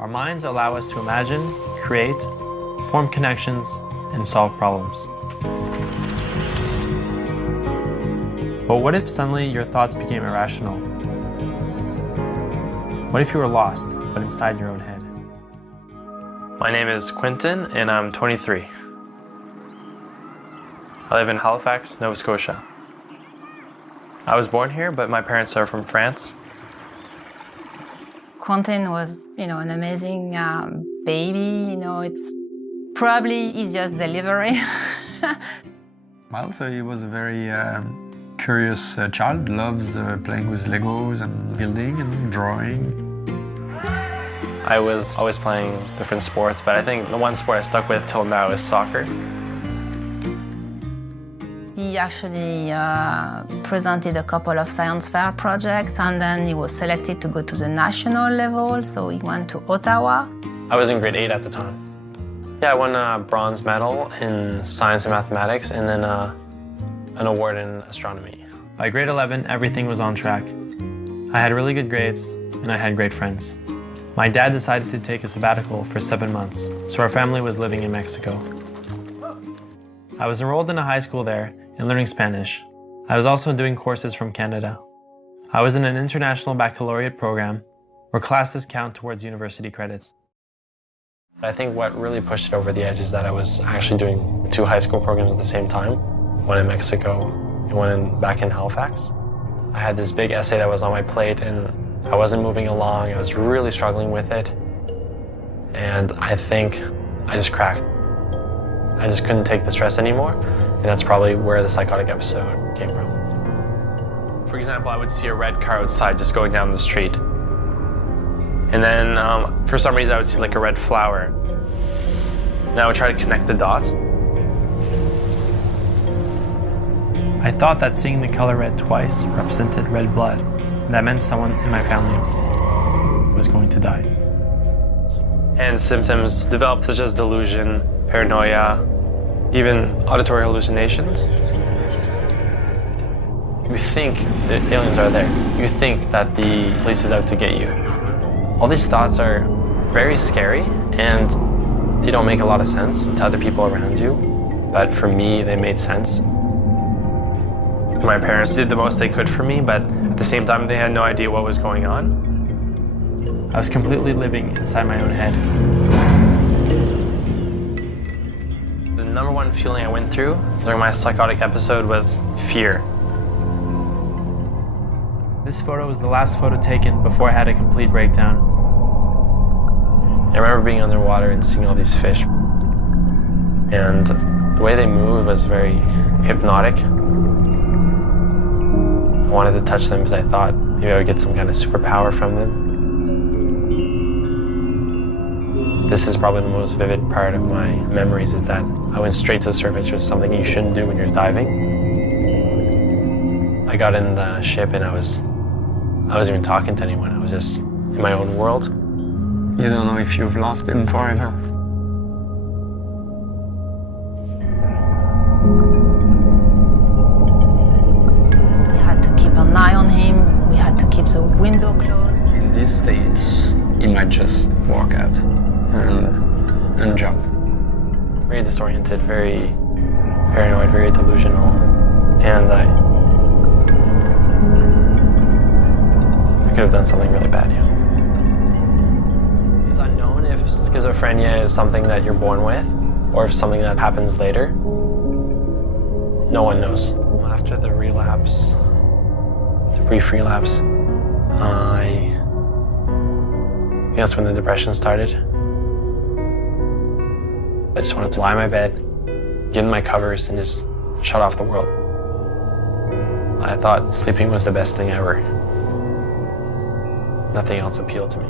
Our minds allow us to imagine, create, form connections, and solve problems. But what if suddenly your thoughts became irrational? What if you were lost, but inside your own head? My name is Quentin, and I'm 23. I live in Halifax, Nova Scotia. I was born here, but my parents are from France. Quentin was, an amazing baby. It's probably easiest delivery. Well, so he was a very curious child, loves playing with Legos and building and drawing. I was always playing different sports, but I think the one sport I stuck with till now is soccer. He actually presented a couple of science fair projects, and then he was selected to go to the national level, so he went to Ottawa. I was in grade 8 at the time. Yeah, I won a bronze medal in science and mathematics, and then an award in astronomy. By grade 11, everything was on track. I had really good grades, and I had great friends. My dad decided to take a sabbatical for 7 months, so our family was living in Mexico. I was enrolled in a high school there and learning Spanish. I was also doing courses from Canada. I was in an international baccalaureate program where classes count towards university credits. I think what really pushed it over the edge is that I was actually doing 2 high school programs at the same time, one in Mexico and one back in Halifax. I had this big essay that was on my plate and I wasn't moving along. I was really struggling with it. And I think I just cracked. I just couldn't take the stress anymore. And that's probably where the psychotic episode came from. For example, I would see a red car outside just going down the street. And then for some reason I would see like a red flower. And I would try to connect the dots. I thought that seeing the color red twice represented red blood. And that meant someone in my family was going to die. And symptoms developed such as delusion, paranoia, even auditory hallucinations. You think the aliens are there. You think that the police is out to get you. All these thoughts are very scary and they don't make a lot of sense to other people around you. But for me, they made sense. My parents did the most they could for me, but at the same time, they had no idea what was going on. I was completely living inside my own head. The number one feeling I went through during my psychotic episode was fear. This photo was the last photo taken before I had a complete breakdown. I remember being underwater and seeing all these fish. And the way they moved was very hypnotic. I wanted to touch them because I thought maybe I would get some kind of superpower from them. This is probably the most vivid part of my memories, is that I went straight to the surface, which was something you shouldn't do when you're diving. I got in the ship and I wasn't even talking to anyone. I was just in my own world. You don't know if you've lost him forever. We had to keep an eye on him. We had to keep the window closed. In these states, he might just walk out and jump. Very disoriented, very paranoid, very delusional, and I could have done something really bad, yeah. It's unknown if schizophrenia is something that you're born with or if something that happens later. No one knows. After the relapse, the brief relapse, I think that's when the depression started. I just wanted to lie in my bed, get in my covers, and just shut off the world. I thought sleeping was the best thing ever. Nothing else appealed to me.